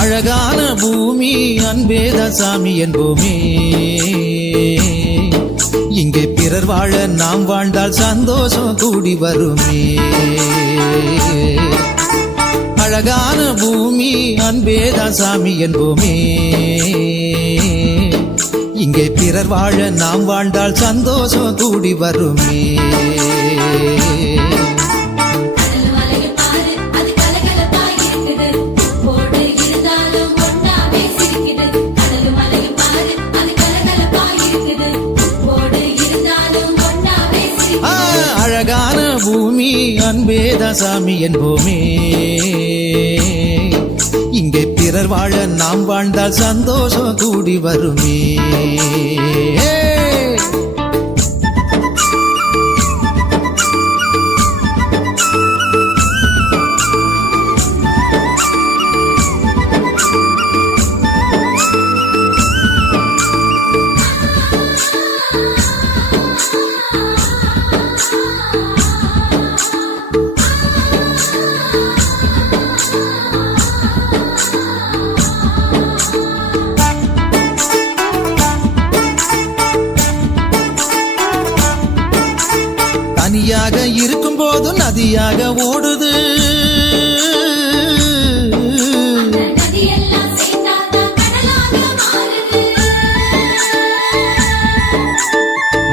அழகான பூமி அன்பேத சாமி என்போமே. இங்கே பிறர் வாழ நாம் வாழ்ந்தால் சந்தோஷம் கூடி வருமே. அழகான பூமி அன்பேத சாமி என்போமே. இங்கே பிறர் வாழ நாம் வாழ்ந்தால் சந்தோஷம் கூடி வருமே. அழகான பூமி அன்பேத சாமி என்போமே. இங்கே பிறர் வாழ நாம் வாழ்ந்தால் சந்தோஷம் கூடி வருமே. தனியாக இருக்கும் போது நதியாக ஓடுது.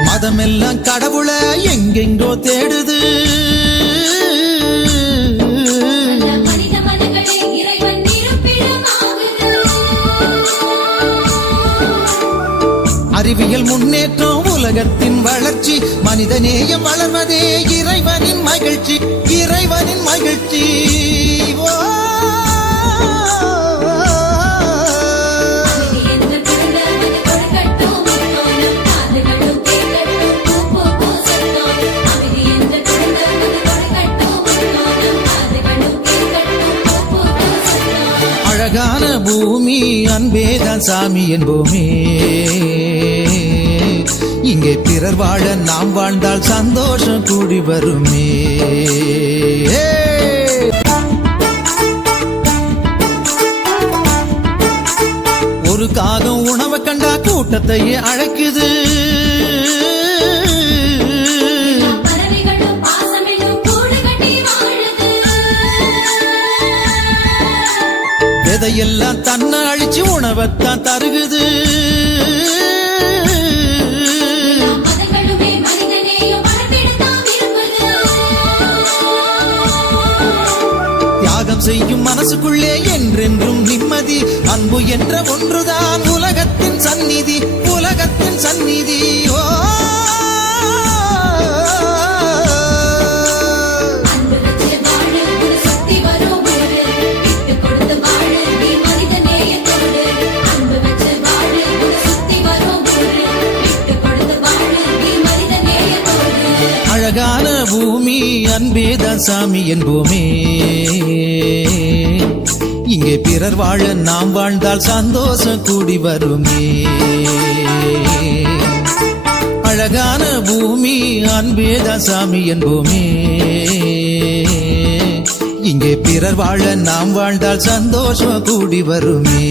மதமெல்லாம் கடவுளை எங்கெங்கோ தேடுது. அறிவியல் முன்னேற்றம் உலகத்தின் வளர்ச்சி, மனிதநேயம் வளர்வதே இறைவனின் மகிழ்ச்சி, இறைவனின் மகிழ்ச்சி. அழகான பூமி அன்பேத சாமி என்போமே. இங்கே பிறர் வாழ நாம் வாழ்ந்தால் சந்தோஷம் கூடி வருமே. ஒரு காகம் உணவை கண்டா கூட்டத்தையே அழைக்குது. விதையெல்லாம் தன்னை அழிச்சு உணவைத்தான் தருகுது. தியாகம் செய்யும் மனசுக்குள்ளே என்றென்றும் நிம்மதி, அன்பு என்ற ஒன்றுதான் உலகத்தின் சந்நிதி, உலகத்தின் சந்நிதி. ஓ அழகான பூமி அன்பேத சாமி என்போமே. இங்கே பிறர் வாழ நாம் வாழ்ந்தால் சந்தோஷம் கூடி வருமே. அழகான பூமி அன்பேத சாமி என்போமே. இங்கே பிறர் வாழ நாம் வாழ்ந்தால் சந்தோஷம் கூடி வருமே.